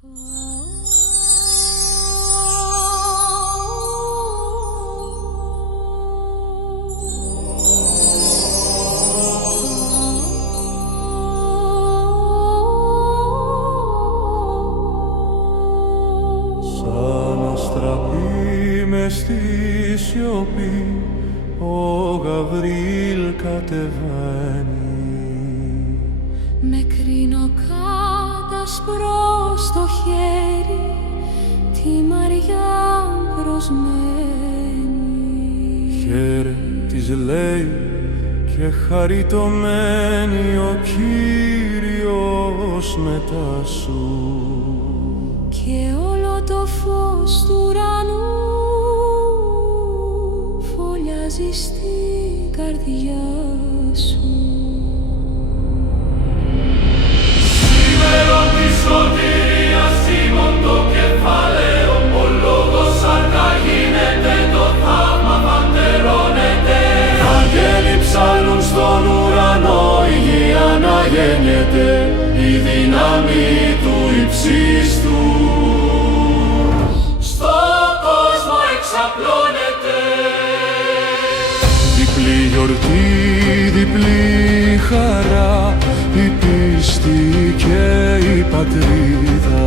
Σαν αστραπή μες στη σιωπή ο Γαβρίλ κατεβαίνει. Με κρίνοκάτας προς το χέρι τη Μαριά προσμένη. Χαίρε της λέει και χαριτωμένη ο Κύριος μετά σου. Και όλο το φως του ουρανού φωλιάζει στην καρδιά σου. Σήμερον της σωτηρίας σήμων το κεφάλαιο, ο λόγος σάρκα γίνεται, το θαύμα φαντερώνεται. Αγγέλοι ψάλλουν στον ουρανό, η γη αναγέννεται, η δύναμη του υψίστου Στο κόσμο εξαπλώνεται. διπλή γιορτή, διπλή χαρά, η πίστη και η πατρίδα.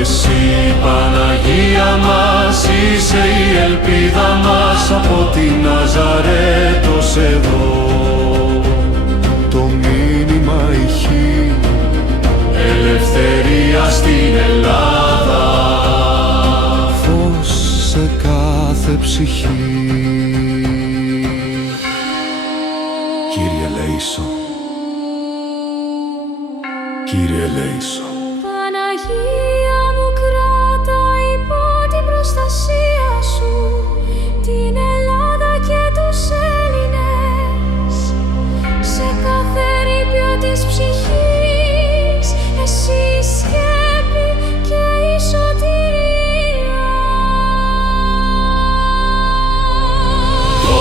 Εσύ Παναγία μας είσαι η ελπίδα μας, από την Ναζαρέτος εδώ το μήνυμα ηχεί, ελευθερία στην Ελλάδα, φως σε κάθε ψυχή. Κύριε ελέησον, Κύριε ελέησον. Παναγία μου, κράτα υπό την προστασία σου την Ελλάδα και τους Έλληνες. Σε κάθε ρήπιο της ψυχής εσύ η σκέπη και η σωτηρία. Το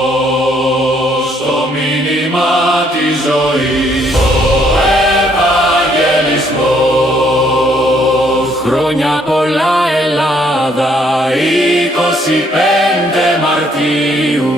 Ευαγγελισμός, το μήνυμα της ζωής. Το Ευαγγελισμός. Χρόνια πολλά Ελλάδα, 25 Μαρτίου.